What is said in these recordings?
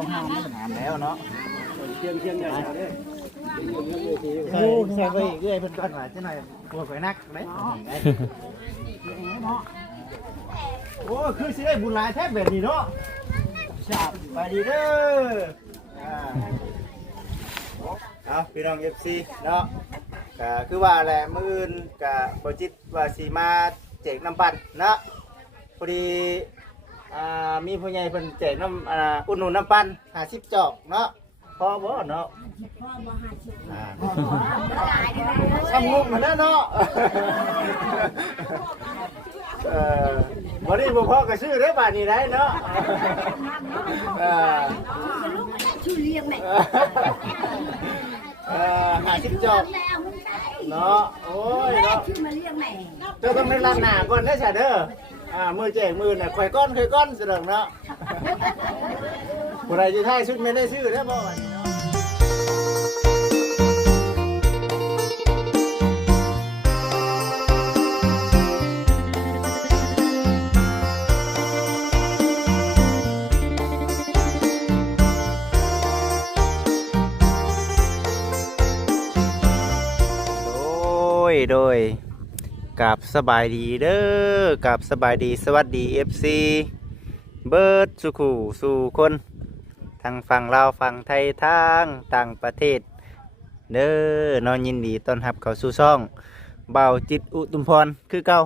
ต้องห้ามแล้วเนาะเชียงใหญ่เด้อโอ้ใส่ไปอีกเรื่อยเพิ่นก่อนว่าจะหน่อยกลัวข่อยนักเด้โอ้คือสิได้บุญหลายแท้แบบนี้เนาะชาบไปดีเด้อเอาพี่น้อง FC เนาะก็คือว่าแหละมื้ออื่นก็บ่จิตว่าสิมาแจกน้ำปั่นเนาะพอดีมีผู้ใหญ่เพิ่นแจกน้ำอุ่นหนุนน้ำปั่น50จอกเนาะพอบ่เนาะทำงงมาแล้วเนาะวันนี้บ่พอก็ชื่อได้บาทนี้ได้เนาะชื่อเลี้ยงแม่50จอกเนาะโอ้ยเนาะชื่อมาเลี้ยงแม่เจ้าต้องในร้านหน้าก่อนได้ซะเด้อมือแจกมือน่ะข่อยก้อนสะดอกเนาะผู้ใดจะท้ายชุดไม่ได้ชื่อได้บ่วันนี้เนาะโดยกับสบายดีเด้อกับสบายดีสวัสดี FC เบิร์ดสุขูสู่คนทางฝั่งลาวฝั่งไทยทางต่างประเทศเด้อนอนยินดีต้อนรับเข้าสู่ช่องเบาจิตอุตุมพรคือเก่า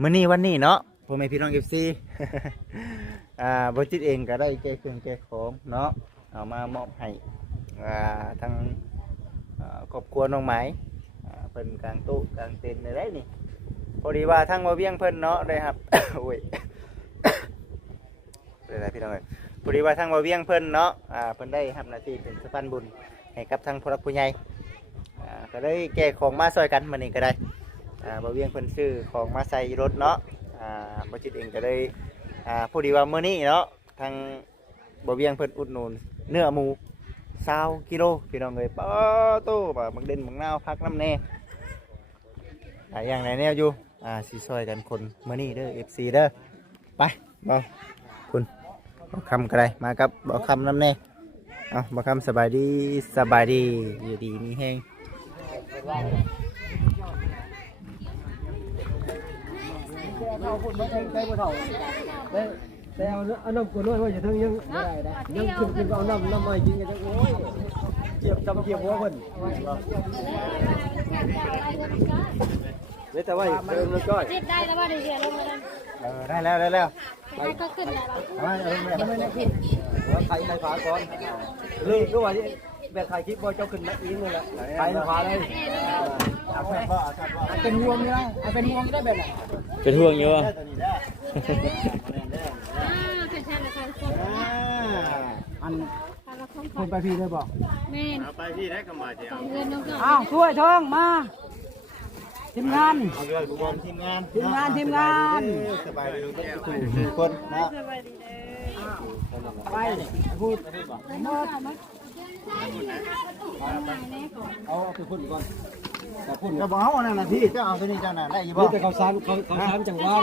มื้อนี้วันนี้เนาะพ่อแม่พี่น้อง FC เบาจิตเองก็ได้แก้เครื่องแก้ของเนาะเอามามอบให้ทางครอบครัวน้องไหมเพิ่นกลางตู้กลางเต็นท์ได้นี่พอดีว่าทั้งมาเวียงเพิ่นเนาะได้ครับ โอ้ยเป็นไรพี่น้องเอ้ยพอดีว่าทั้งมาเวียงเพิ่นเนาะเพิ่นได้รับหน้าที่เป็นสะพานบุญให้กับทางผู้รักผู้ใหญ่ก็ได้แก้ของมาซอยกันมื้อนี้ก็ได้มาเวียงเพิ่นซื้อของมาใส่รถเนาะบ่จิตเองก็ได้พอดีว่ามื้อนี้เนาะทางบ่เวียงเพิ่นอุดหนุนเนื้อหมู20 กิโลพี่น้องเอ้ยป้าโตบ่บักเด่นบักนาวพักน้ำแน่หลายอย่างหลายแนวอยู่สิซอยกันคนมื้อนี้เด้อ FC เด้อไปบ่คุณบ่คำก็ได้มากับบ่คำน้ำแน่บ่คำสบายดีอยู่ดีมีแฮงแต่เอาน้ำกวนน้อยว่าจะทั้งยังไม่ได้นะยังขึ้นก็เอาน้ำมากินกันจะโอ้ยเจียบหัวเพิ่นเว้ยแต่ว่าเดินเลยก้อยจิตได้แล้วว่าได้เรียนลงมาได้แล้วได้ก็ขึ้นแล้วไม่ได้ผิดว่าใครฝาก่อนเลยก็ว่าแบบถ่ายคลิปว่าเจ้าขึ้นมาอีกเลยแหละใครฝาเลยเป็นห่วงนะเป็นห่วงได้แบบไหนเป็นห่วงอยู่อันคนไปพี่ได้บอกแม่ไปพี่ได้ก็มาเดี๋ยวอ้าวช่วยท้องมาทีมงานทีมงานสบายดีทุกคนนะไปพูดเอาไปพูดก่อนแต่พูดจะบอกเอานั่นนะพี่เจ้าเอาตัวนี้เจ้าน่ะได้ยี่บ่แต่เขาซ้ำจังหวะ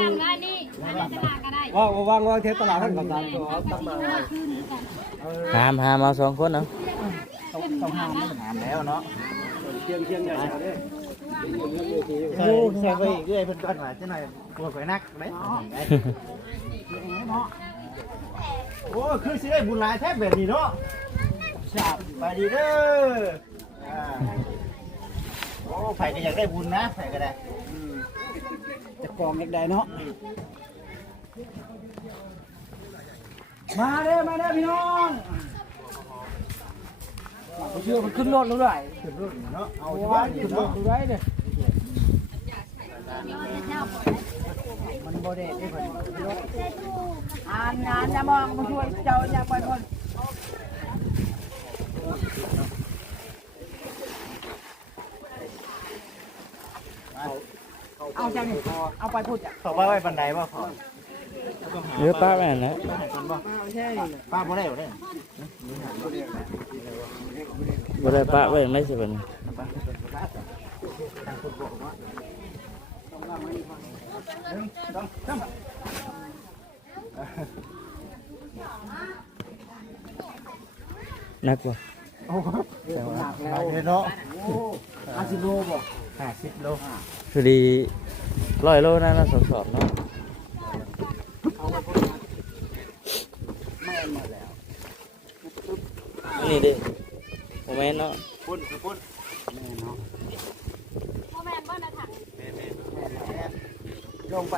ว่างเทตลาดท่านเขาซ้ำตัวตั้งมาหามเอา2คนเนาะต้องห้ามแล้วเนาะเชียงใหญ่เด้อโอ้ใส่ไปอีกเรื่อยเพิ่นก่อนว่าจะหน่อยกลัวข่อยนักเด้โอ้คือสิได้บุญหลายแท้แบบนี้เนาะชาบไปดีเด้อโอ้ไผก็อยากได้บุญนะไผก็ได้จะกองเล็กใดเนาะมาเด้พี่น้องเชื่อมันขึ้นรถแล้วด้วยขึ้นรถเนาะเอาไว้ขึ้นรถดูได้เลยมันโบเดได้ผลงานจะมองมาช่วยเจ้าอยากไปคนเอาจังเอาไปพูดจ้ะเขาว่าไว้บันไดบ่พอเยอะป้าแม่นนะป้าบ่ได้บ่ได้บ่ได้ป้าไว้ยังได้สิบัดนี้ นักบ่ โอ้โหหนักแล้วเนาะโอ้50 โลบ่50 โล คือดี100 โลนั่นน่ะสอบๆเนาะ เอาไปพุ่นแม่นหมดแล้ว นี่ดิโมเมนต์เนาะ พุ่นคือพุ่น แม่เนาะ พ่อแม่บ้านนะค่ะ แม่ ลงไป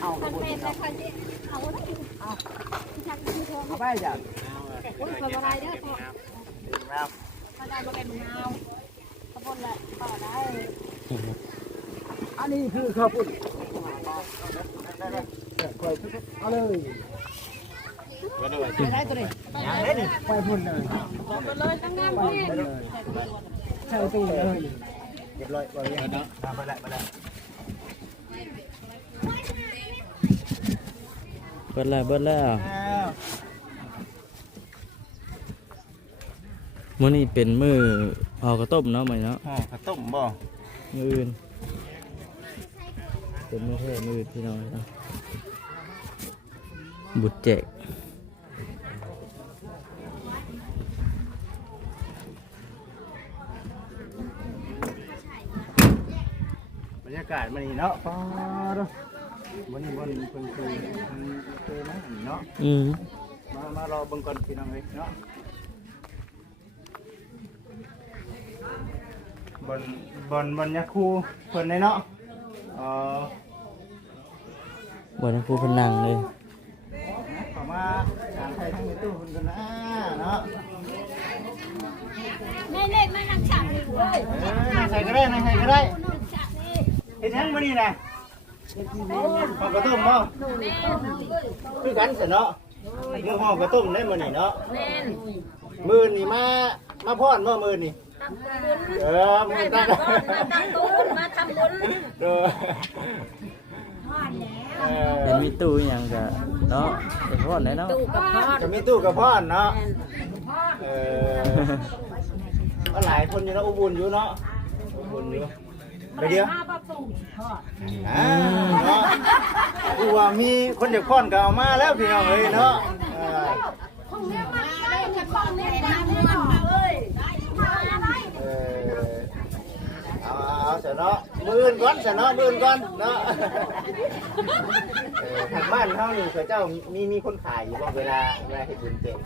เอา ค กระ น ปุก เป็นแต่คนที่เอาได้เอาชักที่ทอง เอาไปจ้ะ อุ้ยคนอะไรเด้อพ่อ ครับ มาได้มาเป็นเงาขบวนละต่อได้ อันนี้คือข้าวปุ้นเอาเลย ได้ตัวนี้ ยังได้นี่ ไปพุ่นเลย เลยตั้งงาม ไป พี่ เลยใช่ตู้เลย เรียบร้อยบ่ยังไปแล้ว เบิดแล้วมื้อนี้เป็นมื้อห่อกระต้มเนาะมื้อเนาะ ห่อข้าวต้มบ่ มื้ออื่นเป็นมื้อแท้มื้ออื่นพี่น้องเนาะบุญแจก บรรยากาศมันนี่เนาะฟ้าเนาะวันนี้เพิ่นคือนะเนาะ มารอเบิ่งก่อนพี่น้องเอ้ยเนาะบนยาคูเพิ่นได้เนาะอ บ่ได้พูดเพนนังเลย ขอมาถามไทยทั้งในตู้เพิ่นกันนะเนาะ แม่เล็กแม่นักฉากนี่เว้ย นั่งใส่ก็ได้นั่งใส่ก็ได้ นักฉากนี่ เฮ็ดหยังมื้อนี้น่ะห่อกระต้มบ่ แม่ คือกันซะเนาะมื้อห่อกระต้มได้มื้อนี้เนาะ แม่ มื้อนี้มาพรบ่มื้อนี้ ตั้งบุญ มื้อตั้ง ตั้งตู้มาทำบุญ เด้อ เป็นมีตู้อหยังก็เนาะเป็นพอดได้เนาะ ตู้กับพ่อ จะมีตู้กับพ่อนเนาะก็หลายคนอยู่เนาะอุบุญอยู่เนาะอุบุญอยู่ไปเดียวเนาะดูว่ามีคนอยากพ่อนก็เอามาแล้วพี่น้องเอ้ยเนาะ คงเลี้ยงมาได้จะคงเลี้ยงมาเอ้ย เอาเสร็จเนาะมืออื่นก่อนเสร็จเนาะมืออื่นก่อนเนาะทางบ้านเขานี่เขาเจ้ามีคนขายอยู่บ้างเวลาเห็ดบุญเจ็บ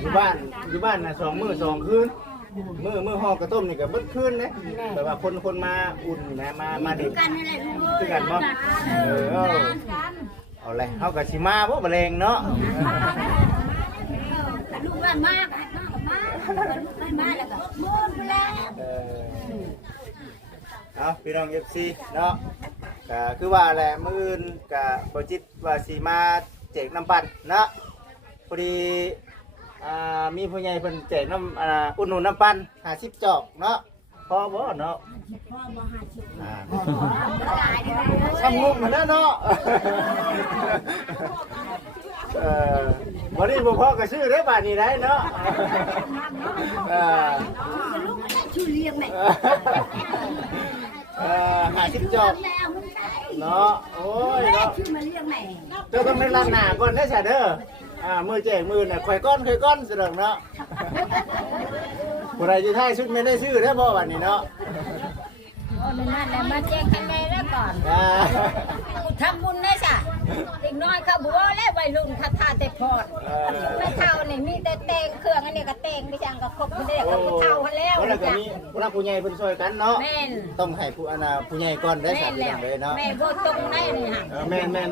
อยู่บ้านนะ2 มื้อ 2 คืนมื้อห่อกระต้มนี่ก็เบิดคืนนะแบบว่าคนมาอุ่นนะมาดื่ม กันนี่แหละลูก คือกันบ่เอาเลยเฮาก็สิมาบ่แมลงเนาะ ลูกบ้านมากมากลูกบ้านมากแล้วก็มูนไปแล้ว เอาพี่น้อง FC เนาะก็คือว่าแหละมื้ออื่นก็บ่จิตว่าสิมาแจกน้ำปั่นเนาะพอดีมีผู้ใหญ่เพิ่นแจกน้ำอุ่นหนุนน้ำปั่น50 จอกเนาะพอบ่เนาะทำงุ่มมาแล้วเนาะวันนี้บ่พอก็ชื่อได้บาทนี้ได้เนาะ ลูกชูเลี้ยงแม่ 50 จอกเนาะโอ้ยเนาะ ชื่อมาเลี้ยงแม่ เจ้าต้องในร้านหน้าก่อนได้ซะเด้อมือแจกมือน่ะข่อยก้อนสะดอกเนาะผู้ใดจะท้ายชุดไม่ได้ชื่อได้บ่บัดนี้เนาะ โอ้นั่นแหละมาแจ้งกันแม่แล้วก่อนทำบุญได้จ้ะเด็กน้อยเขาบัวและวัยรุ่นเขาทาแต่พอดไม่เท่านี่มีแต่เตงเครื่องอันนี้ก็เตงไม่ช่างก็ครบไม่ได้ก็เท่ากันแล้ว แล้วก็มีผู้ใหญ่เพิ่นช่วยกันเนาะ แม่น ต้องให้ผู้ใหญ่ก่อนได้ แม่ สั น กอ แล้ ย่าว งเลยเนาะ แม่โบตรงได้นี่ฮะ แม่น แล้ว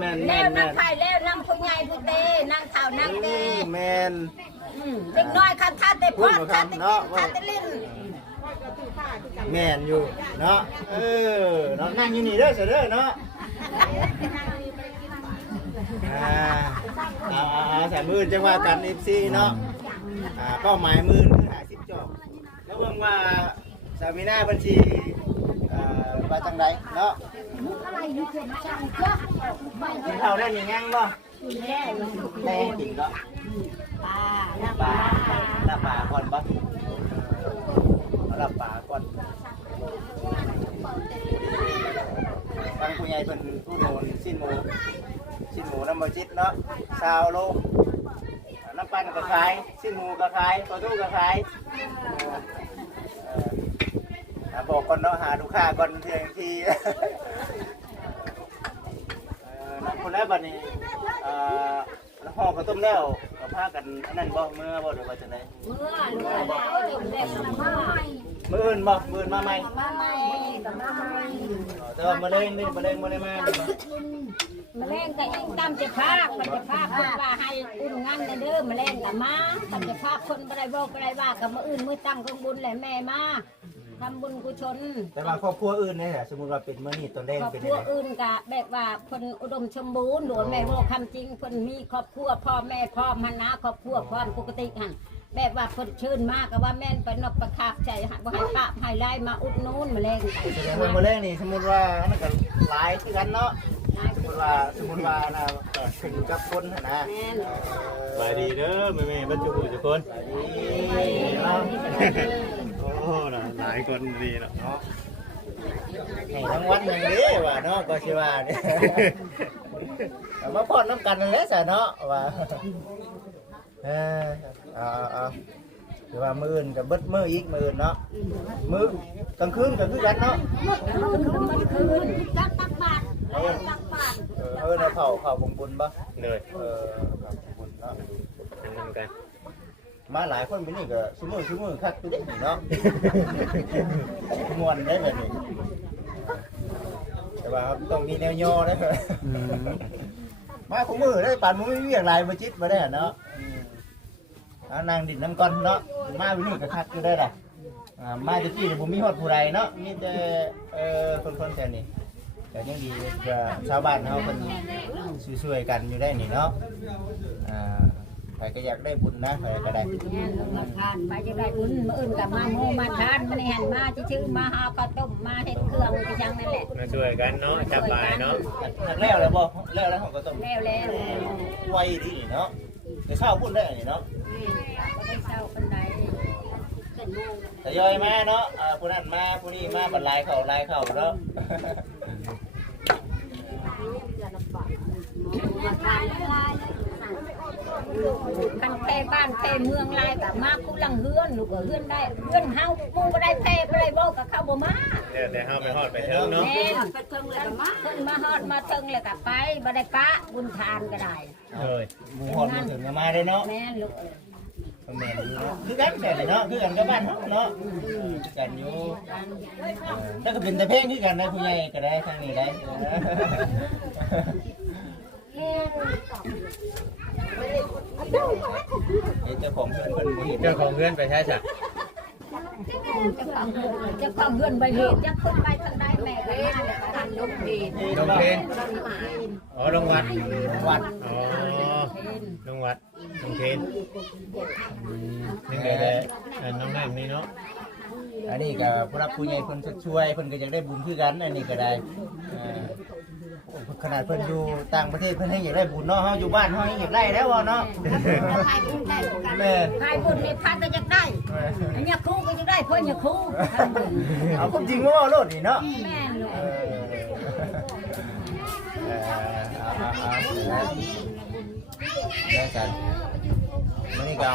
นั่งไผ่แล้วนั่งผู้ใหญ่ผู้เตนั่งเท่านั่งเต แม่น เด็กน้อยคันทาแต่พอดทาแต่ลิ้นทาแต่ลิ้น แม่นอยู่เนาะเนาะนั่งอยู่นี่เด้อเสยเด้อเนาะเอาใส่มือจังว่ากันFCเนาะเป้าหมายมือ50 จอกแล้วเบิ่งว่าสามีหน้าบัญชีว่าจังไดเนาะ อะไรอยู่เกินจังเจ้า กินข้าวได้ยังยังบ่ได้กินก็ลาบปลาก่อนบ่เอาลาบปลาก่อน ทางผู้ใหญ่เพิ่นผู้โดนชิ้นหมูน้ำมันจิตเนาะ20 โลน้ำปั้นก็ขายชิ้นหมูก็ขายปลาทูก็ขายบอกก่อนเนาะหาลูกค้าก่อนเที่ยงทีน้ำคนแรกบัดนี้ห่อข้าวต้มแล้วก็พากันอันนั้นบ่เมื่อบ่หรือว่าจังได๋ เมื่อแล้วเด็กมาใหม่ มื้ออื่นบ่มื้ออื่นมาใหม่ มาใหม่กับมาใหม่ แต่ว่ามะเร็งนี่มะเร็งบ่ได้มา มาเล่นกับอิงตามจะภาพมันจะภาพคนว่าให้อุ่นงานเด้อมาเล่นกับมามันจะภาพคนบ่ได้บอกบ่ได้ว่ากับมื้ออื่นมื้อตั้งของบุญแหละแม่มาทำบุญกุศล แต่ว่าครอบครัวอื่นนี่แหละสมมุติว่าเป็นมื้อนี้ตอนแรก ครอบ เป็น ค ยั รั ง ว ไง อื่นก็แบบว่าเพิ่นอุดมสมบูรณ์หรือแม่บอกคำจริงเพิ่นมีครอบครัวพ่อแม่พร้อมหันนะครอบครัวพร้อมปกติหั่นแบบว่าเพิ่นชื่นมากก็ว่าแม่นไปนกประคาบใจบ่ให้ปะให้ไล่มาอุดหนูนมาเล่น แสดงว่ามะเร็งนี่สมมุติว่าอันนั้นก็หลายคือกันเนาะสมมุติว่านะก็ขึ้นกับคนหั่นนะ แม่น สบายดีเด้อแม่ๆบัดจุทุกคน เนาะ โอ้น่ะหลายคนดีเนาะ ให้ทั้งวันอย่างนี้ว่าเนาะก็สิว่าเนี่ยเอามาพอดน้ำกันนั่นแหละซะเนาะว่าเอาคือว่ามื้ออื่นก็เบิดมื้ออีกมื้ออื่นเนาะมื้อกลางคืนก็คือกันเนาะ มันคืนจักตักบาทตักบาท นะเผาบุญบ่ เลย เผาบุญเนาะ นำกัน มาหลายคนไปนี่ก็ซุมื้อคักตัวเด็กเนาะม่วนได้แบบนี้แต่ว่าต้องมีแนวย่อเด้อมาของมือได้ปานมื้อมีเวียกหลายบ่จิตบ่ได้เนาะนางดินน้ำก่อนเนาะมาวินี่ก็คักอยู่ได้ล่ะมาตะกี้ผมมีฮอดผู้ใดเนาะมีแต่คนแถวนี้แต่ยังดีก็ชาวบ้านเฮาเพิ่นช่วยๆกันอยู่ได้นี่เนาะใครก็อยากได้บุญนะใครก็ได้ มาทานไปจะได้บุญมื้ออื่นกับมาโมมาทานมาในหันมาชื่อมาหาข้าวต้มมาเฮ็ดเครื่องไปจังนั่นแหละ มาช่วยกันเนาะสบายเนาะ แล้วบ่แล้วเขาก็ต้อง แล้ว ไวดีนี่เนาะแต่เช้าพุ่นได้นี่เนาะ บ่ได้เศร้าปานใด ทยอยมาเนาะผู้นั้นมาผู้นี้มาบรรลัยเข่าเนาะ มาทานลายกันแพบ้านแพเมืองลายกับมาผู้ลังเฮือนลูกก็เฮือนได้เฮือนเฮาปูบ่ได้แพบ่ได้บ่กับเข้าบ่มา แต่เฮาไปฮอดไปเถิงเนาะ แม่ไปเทิงเลยก็มาเทิงมาฮอดมาเทิงเลยก็ไปบ่ได้ปะบุญทานก็ได้ เลย หมูหอดหมูถึงมาได้เนาะ แม่ลูก แม่อยู่เนาะคือกันแต่เนาะคือกันกับบ้านเฮาเนาะกันอยู่แล้วก็เป็นแต่เพลงคือกันนะผู้ใหญ่ก็ได้ทางนี้ได้เจ้าของเพื่อนเพิ่นบ่เห็น เจ้าของเพื่อนไปใช่จ้ะ จะเข้าเฮือนไปเหตุจะขึ้นไปทางใดแม่ก็มาแล้วก็ลงเหตุ ลงเพนอ๋อลงวัด วัด อ๋อลงวัดลงเพนนี่เลยน้องนั่นนี่เนาะ อันนี้ก็ผู้รับผู้ใหญ่เพิ่นช่วยเพิ่นก็อยากได้บุญคือกันอันนี้ก็ได้ขนาดเพิ่นอยู่ต่างประเทศเพิ่นให้อยากได้บุญเนาะเฮาอยู่บ้านเฮายังอยากได้แล้วเนาะ พายบุญได้กัน แม่ พายบุญนี่พายก็จะได้อันนี้ครูก็จะได้เพิ่นอย่าครู เอาความจริงมาเว้าโลดนี่เนาะ แม่ลูก ได้กันวันนี้ก็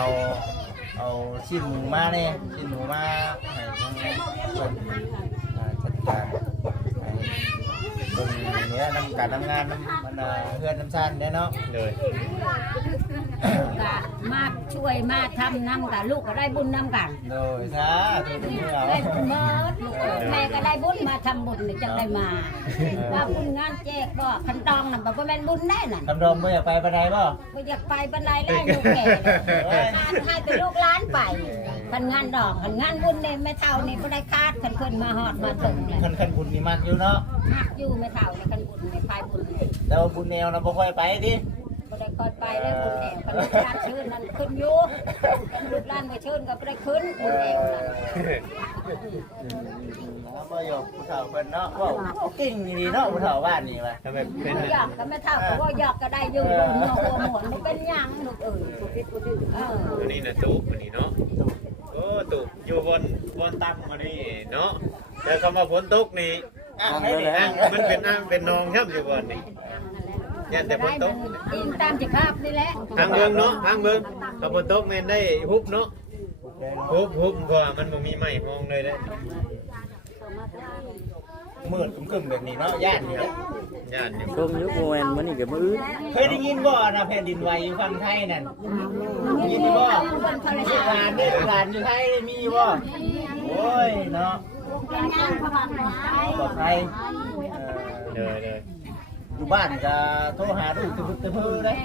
เอาชิ้นหมูมาเนี่ยชิ้นหมูมาให้ทางคนจัดการให้ตรงนี้นำการทำงานมันเพื่อนน้ำชาเนี่ยเนาะ เลย ก็มาช่วยมาทำน้ำกับลูกก็ได้บุญน้ำกัน โดยซะถูกต้องเอา ได้บุญเมิดลูกแม่ก็ได้บุญมาทำบุญนี่จังได้มาว่าบุญงานแจกบ่คันตองน่ะบ่แม่นบุญแน่น่ะ คำรองไม่อยากไปบันไดบ่ บ่อยากไปบันไดแล้วลูกแก่ให้แต่ลูกหลานไปคันงานดอกคันงานบุญนี่แม่เฒ่านี่บ่ได้คาดคันเพิ่นมาฮอดมาถึงแหละ คันบุญมีมักอยู่เนาะ มักอยู่แม่เฒ่านี่คันบุญนี่พายบุญนี่ แต่ว่าบุญแนวเราบ่ค่อยไปดิ บ่ได้ค่อยไปแล้วบุญแนวคันลูกหลานชื่นนั่นขึ้นอยู่ลูกหลานบ่ชื่นก็บ่ได้ขึ้นบุญแนวนั่น บ่ยกผู้เฒ่าเพิ่นเนาะว่ากิ่งดีเนาะผู้เฒ่าบ้านนี่ว่า ถ้าแบบเป็น อยากก็ไม่เท่าก็ว่าอยากก็ได้อยู่หัวหมดมันเป็นยังลูกตัวนี้นะตุ๊กตัวนี้เนาะโอ้ตุ๊กอยู่บนตั้งมานี่เนาะ แต่คำว่าฝนตกนี่มันเป็นนองครับอยู่บ่อนนี่ยันแต่ฝนตก อินตามจิภาพนี่แหละ ทางเมืองเนาะทางเมืองคำฝนตกแม่นได้ฮุบเนาะฮุบกว่ามันบ่มีไม้มองเลยเด้ มืดครึ้มๆแบบนี้เนาะย่านนี่เนาะ ย่านนี่ ชมยุคโมเมนต์มันนี่กับมือ เคยได้ยินบ่นะแผ่นดินไหวอยู่ฝั่งไทยนั่นยินบ่ลูกหลานได้ลูกหลานอยู่ไทยมีบ่โอ้ยเนาะปลอดภัย เลย อยู่บ้านจะโทรหาลูกตะเพื่อเลย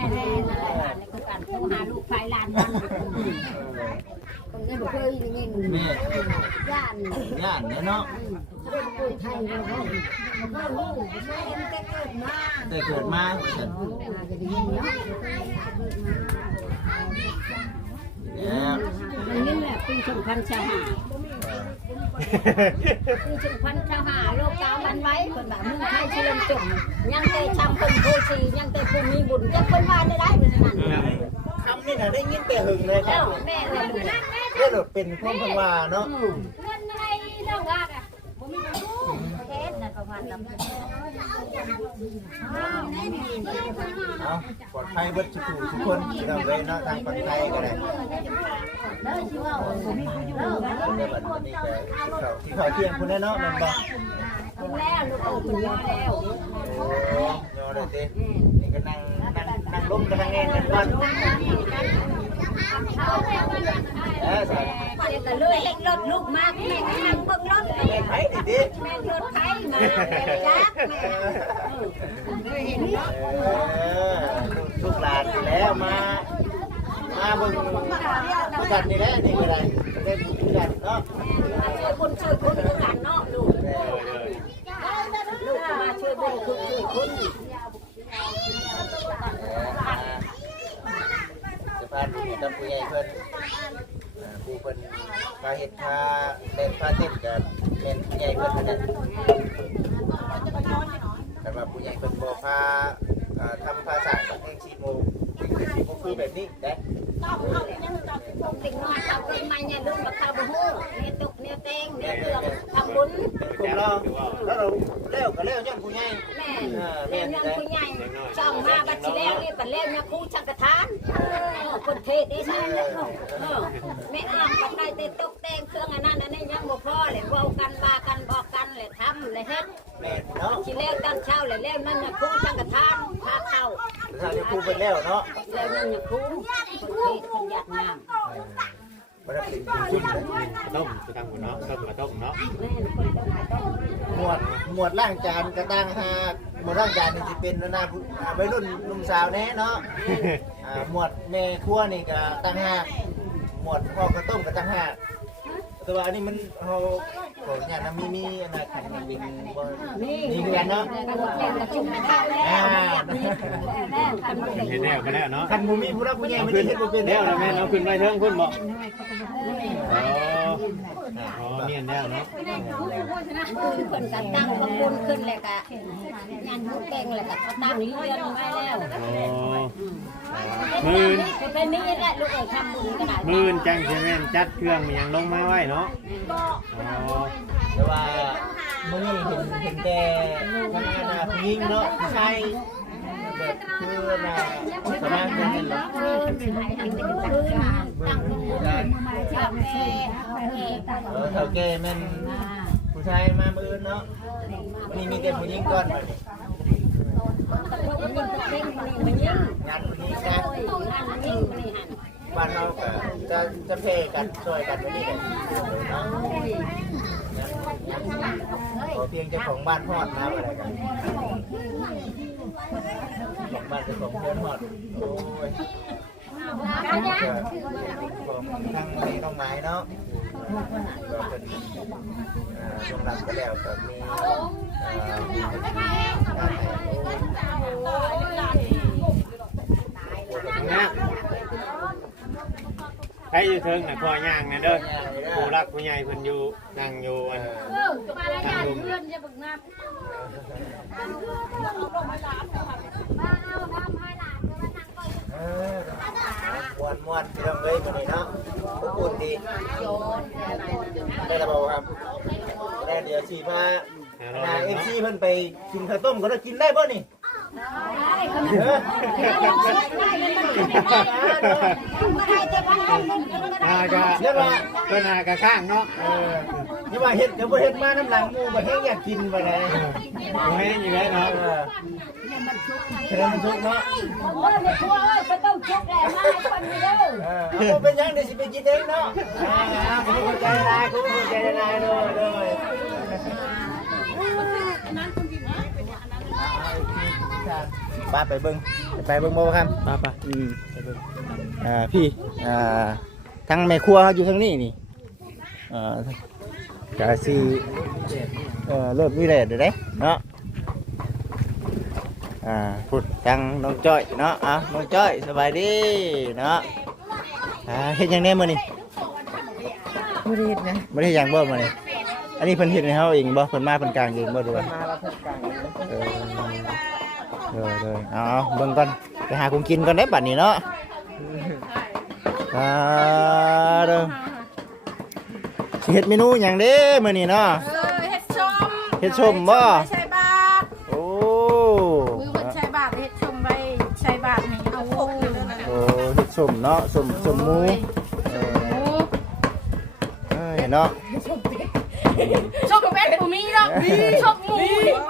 คือการโทรหาลูกชายหลานมันคนนี้บ่เคยได้ยิน แม่ ย่าน ย่านเนี่ยเนาะ เป็นคนไทยเราก็รู้แม่เอ็มแต่เกิดมา แต่เกิดมา จะได้ยินเนาะ เนี่ย มันนี่แหละปีชงพันชาหาปีชงพันชาหาโลกกามันไว้คนแบบมึงไทยเชื่อมจมยังแต่ชำคนโคชียังแต่ผู้มีบุญจะคนว่าได้เป็นนั่น คำนี่น่ะได้ยินแต่หึงเลยค แล้ รั ว บ แม่เลยลูก เรื่องเป็นความพันวาเนาะ เงินอะไรเรื่องว่าอ่ะผมมีลูกเทสนะประมาณนั้น เอาปลอดภัยเบิดทุกคนเราเลยเนาะทางฝั่งไทยก็ได้ในวันนี้ก็ที่เขาเที่ยงคุณแน่เนาะมันบอก แล้วลูกโอ้คุณย่อแล้ว โอ้ยอเลยสินี่ก็นั่งล้มกันนั่งเงินกันก่อนใส่ เดี๋ยวก็เลยเห็นรถลูกมากแม่ก็นั่งเบิ่งรถ ไอ้ดิดิ แม่รถไถมาจักเห็นเนาะ ลูกหลานอยู่แล้วมาเบิ่งกันนี่แหละนี่ก็ได้ได้บุญกันเนาะ ช่วยคนคือกันเนาะลูกลูกมาช่วยบุญช่วยคน จะพาดูกับผู้ใหญ่เพิ่นผู้เพิ่นพาเฮ็ดพาเล่นพาเต้นกันเป็นผู้ใหญ่เพิ่นนั่นแต่ว่าผู้ใหญ่เพิ่นบ่พาทำภาษาแห่ง4 โมงคือแบบนี้เด้ ติ่งน้อยเขาเป็นมาเนี่ยลูกกับเขาบ่ฮู้เนี่ยตกเนี่ยแตงเนี่ยเรื่องทำบุญ กลุ่มเราแล้วเราเร็วก็เร็วย้อนผู้ใหญ่ แม่แม่ยังผู้ใหญ่ช่องมาบัดสิแล้วนี่ปัดแล้วเนี่ยครูชังกระทานคนเทศนี่ใช่แม่อ้างกันได้แต่ตกแต่งเครื่องอันนั้นอันนี้ยังบ่พอเลยเว้ากันบากันบอกกันเลยทำเลยเฮ็ด แม่เนาะ สิแล้วตอนเช้าเลยแล้วนั่นน่ะครูชังกระทานพาเข้า ถ้าจะพูดเป็นแล้วเนาะ แล้วนั่นน่ะครูคนเทศคนหยาดงาม บ่ได้เป็นชุ่มเลย ต้มคือทางหัวเนาะต้มกับต้มเนาะ แม่คนต้องหาต้อง หมวดล่างจานกระตั้งหาหมวดล่างจานนี่สิเป็นนาวัยรุ่นหนุ่มสาวแน่เนาะหมวดแม่ครัวนี่ก็ตั้งหากหมวดพ่อกระต้มก็ตั้งหากแต่ว่าอันนี้มันเฮาขออนุญาตนะมีอันน่ะขันมันเป็นบ่นี่คือกันเนาะ กระจุ่มข้าวแล้วแล้วกันบ่ได้ เห็นแล้วก็แล้วเนาะ คันบ่มีผู้รักผู้ใหญ่ไม่ได้เฮ็ดบ่เป็น แล้วแม่เราขึ้นไปเทิงขึ้นบ่อ๋อเมียนแล้วเนาะ คืนคนกันตั้งขบวนขึ้นเลยกะงานบุญเก่งเลยกะเขาตั้งเรือนไว้แล้ว มื่น เป็นนี่แหละลูกเอ๋ยทำบุญก็ได้ มื่นจังใช่ไหมจัดเครื่องมันยังลงมาไว้เนาะอ๋อ แต่ว่ามื้อนี้เห็นแต่ทางงานผู้หญิงเนาะผู้ชายแบบคือน่ะสมาคมเป็นหรอ ตั้งบุญชาวแก่ เฒ่าแก่แม่นผู้ชายมามื้ออื่นเนาะนี่มีแต่ผู้หญิงก่อนบัดนี้ ตะพกยิ่งตะเพ่งมันยิ่ง งานผู้หญิงนะ งานยิ่งนี่หัน บ้านเราก็จะเพกันช่วยกันไว้นี่แหละขอเพียงเจ้าของบ้านฮอดนะอะไรกันของบ้านเจ้าของเพื่อนฮอดโอ้ยบอกทั้งนี้ต้องไหนเนาะก็เป็นช่วงหลังก็แล้วก็มีนะใครอยู่เทิงน่ะพ่อย่างนะเด้อผู้รักผู้ใหญ่เพิ่นอยู่นั่งอยู่อันทางลุม มวนพี่น้องเลยวันนี้เนาะอบอุ่นดีได้ระเบิดครับได้ เดี๋ยวสิพาFC เพิ่นไปกินข้าวต้มก็ได้กินได้บ่นี่ ได้คนนั้นได้ไม่ได้จะวันนั้นก็ได้ ก็เรียกว่าเพิ่นหากะข้างเนาะ นี่ว่าเฮ็ดก็บ่เฮ็ดมาน้ำหลังหมู่บ่แฮงอยากกินบ่ได้ บ่แห้งอยู่แล้วเนาะ เฮ็ดมันสุกเนาะ โอ้ยไม่กลัวเอ้ยก็ต้องชุบแหละมาให้คนนี้เด้อ เป็นหยังเดี๋ยวสิไปกินเองเนาะคุณเข้าใจหลายคุณเข้าใจหลายเด้อป้าไปเบิ่งบ่ครับป้าพี่ทั้งแม่ครัวเขาอยู่ทางนี้นี่กะสิเริ่มมีแดดเด้เนาะพูดทางน้องจ้อยเนาะน้องจ้อยสบายดีเนาะเฮ็ดหยังแน่มื้อนี้บ่ได้เฮ็ดนะบ่ได้เฮ็ดหยังบ่มื้อนี้อันนี้เพิ่นเฮ็ดให้เฮาเองบ่เพิ่นมาเพิ่นกลางเองบ่ดูว่ามาแล้วเพิ่นกลางเลยเอาเบิ่งก่อนไปหาของกินก่อนได้บัดนี้เนาะเด้อสิเฮ็ดเมนูหยังเด้มื้อนี้เนาะเฮ็ดส้มบ่ใช่บาท โอ้ มือมันใช่บาทเฮ็ดชมไว้ใช่บาทให้เอาพกอยู่นั่นน่ะ โอ้เฮ็ดส้มเนาะส้มหมูเนาะ ชมเป็ดบ่มีดอกชมหมู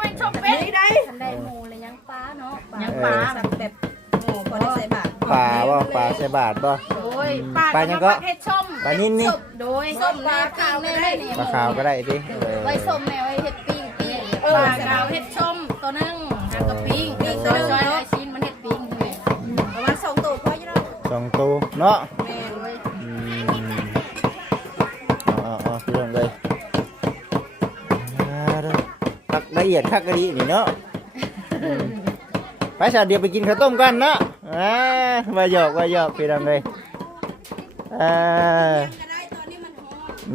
เป็นชมเป็ดได้ ทันได้หมูเลยยังปลาเนาะ ยังปลาแบบหมูพอได้ใส่บาท ปลาบ่ปลาใส่บาทบ่ โดยปลายังก็เฮ็ดชม ปลานิ่นนี่ โดยส้มปลาขาวก็ได้นี่ ปลาขาวก็ได้ติ ไว้ส้มแม่ไว้เฮ็ดปิ้ง ปลาขาวเฮ็ดชมตัวนึงแล้วก็ปิ้งซอยๆไอ้ชิ้นมันเฮ็ดปิ้งเลยประมาณ2ตัวพออยู่แล้ว 2ตัวเนาะ แม่เลย พี่น้องเลยคักละเอียดคักกะดีนี่เนาะไปสาวเดียวไปกินข้าวต้มกันเนาะว่าหยอกพี่น้องเลย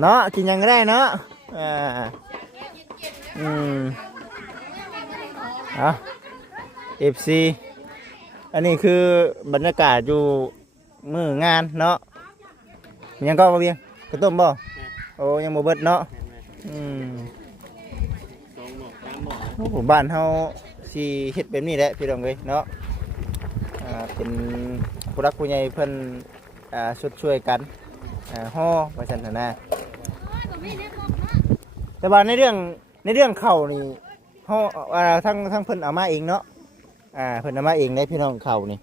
เนาะกินยังก็ได้เนาะFC อันนี้คือบรรยากาศอยู่มื้องานเนาะยังก็บ่เบียงข้าวต้มบ่โอ้ยังบ่เบิดเนาะบ้านเฮาสิเฮ็ดแบบนี้แหละพี่น้องเอ้ยเนาะเป็นผู้รักผู้ใหญ่เพิ่นช่วยกันฮ้อว่าซั่นนะแต่ว่าในเรื่องข้าวนี่เฮาทั้งเพิ่นเอามาเองเนาะเพิ่นเอามาเองได้พี่น้องข้าวนี่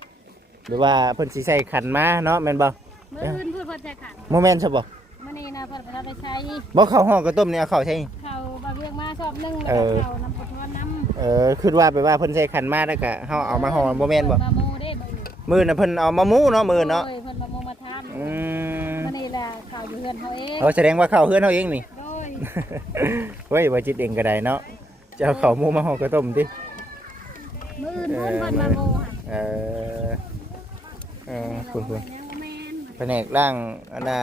หรือว่าเพิ่นสิใส่ขันมาเนาะแม่นบ่ มื้ออื่นเพิ่นบ่ได้ขัน บ่แม่นซะบ่ มื้อนี้นะเพิ่นไปใช้ บ่ข้าวฮ้อกับต้มนี่เอาข้าวใช่ เขาบาเวียงมาชอบนึ่งแล้วเขาน้ำปลาน้ำ คิดว่าไปว่าเพิ่นใส่ขันมาแล้วก็เฮาเอามาห่อบ่แม่นบ่ มาโมได้ มื้อน่ะเพิ่นเอามาหมูเนาะมื้อเนาะ เพิ่นมาโมมาทานมื้อนี้แหละเขาอยู่เฮือนเขาเอง แสดงว่าข้าวเฮือนเฮาเองนี่ โดย เฮ้ยว่าจิตเองก็ได้เนาะจะเอาข้าวหมูมาห่อกับต้มติ มื้อนู้นเพิ่นมาโมคุณแผนกล่างอันน่ะ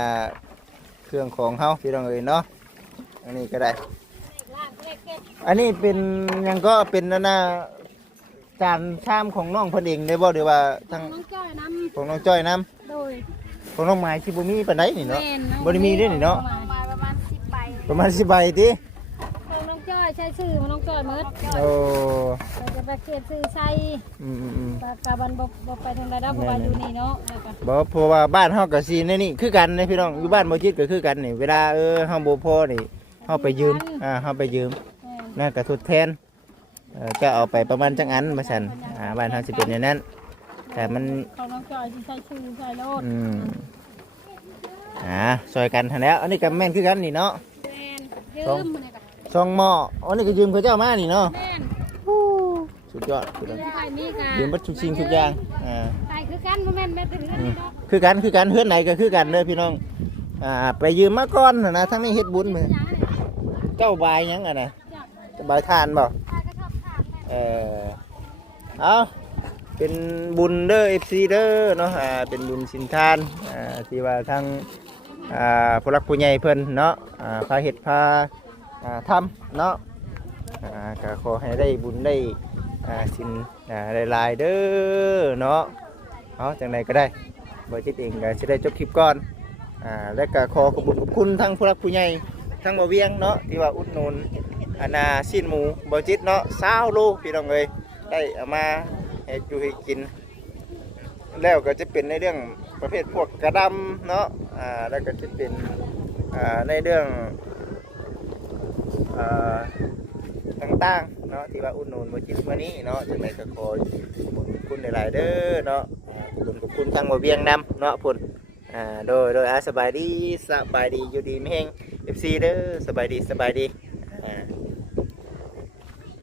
เครื่องของเฮาพี่น้องเอ้ยเนาะอันนี้ก็ได้อันนี้เป็นยังก็เป็นอันน่ะจานชามของน้องเพิ่นเองได้บ่หรือว่าทั้ง น้องจ้อยน้ ของน้องจ้อยนำ ำโดย ของน้องไม้ที่บ่มีปานใดนี่เนาะ แม่น บ่ได้มีเด้นี่เนาะ ประมาณ10ใบ ประมาณ10ใบติ น้องจ้อยใช้ชื่อน้องจ้อยหมด โอ้ เราจะไปเขียนชื่อใส่ อืม กาบันบ่ไปทางใดดอกเพราะว่าอยู่นี่เนาะแล้วก็ บ่เพราะว่าบ้านเฮาก็สิในนี่คือกันนะพี่น้องอยู่บ้านบ่จิตก็คือกันนี่เวลาเฮาบ่พอนี่เฮาไปยืมเฮาไปยืมนั่นก็ทดแทนจะเอาไปประมาณจังอันมาซั่นบ้านเฮาสิเป็นอย่างนั้นแต่มัน ของน้องจ้อยสิใช้ชื่อใส่โลด ซอยกันหั่นแล้วอันนี้ก็แม่นคือกันนี่เนาะ แม่นยืมมื้อนี้ก็ ช่องหม้ออันนี้ก็ยืมเขาเจ้ามานี่เนาะ แม่น สุดยอดพี่น้อง ไปมีกัน ยืมบัดทุกสิ่งทุกอย่างไปคือกันบ่แม่นแม่ตื่นกันนี่เนาะ คือกันเฮือนไหนก็คือกันเด้อพี่น้องไปยืมมาก่อนนะทั้งนี้เฮ็ดบุญมื้อเจ้าบายหยังอ่ะนะบายทานบ่เอาเป็นบุญเด้อ FC เด้อเนาะเป็นบุญสินทานที่ว่าทั้งผู้รักผู้ใหญ่เพิ่นเนาะพาเฮ็ดพาทำเนาะก็ขอให้ได้บุญได้สินหลายๆเด้อเนาะเอาจังไดก็ได้บ่จิตเองก็สิได้จบคลิปก่อนและก็ขอขอบคุณทั้งผู้รักผู้ใหญ่ทั้งบ่เวียงเนาะที่ว่าอุดหนุน อันน่ะชิ้นหมูบ่จิตเนาะ20โลพี่น้องเอ้ยได้เอามาให้อยู่ให้กินแล้วก็จะเป็นในเรื่องประเภทพวกกระดำเนาะแล้วก็จะเป็นในเรื่องต่างๆเนาะที่ว่าอุดหนุนบ่จิตมื้อนี้เนาะจังได๋ก็ขอขอบคุณหลายๆเด้อเนาะขอบคุณทางบ่เวียงนำเนาะพุ่นโดยสบายดีอยู่ดีมีแฮง FC เด้อสบายดี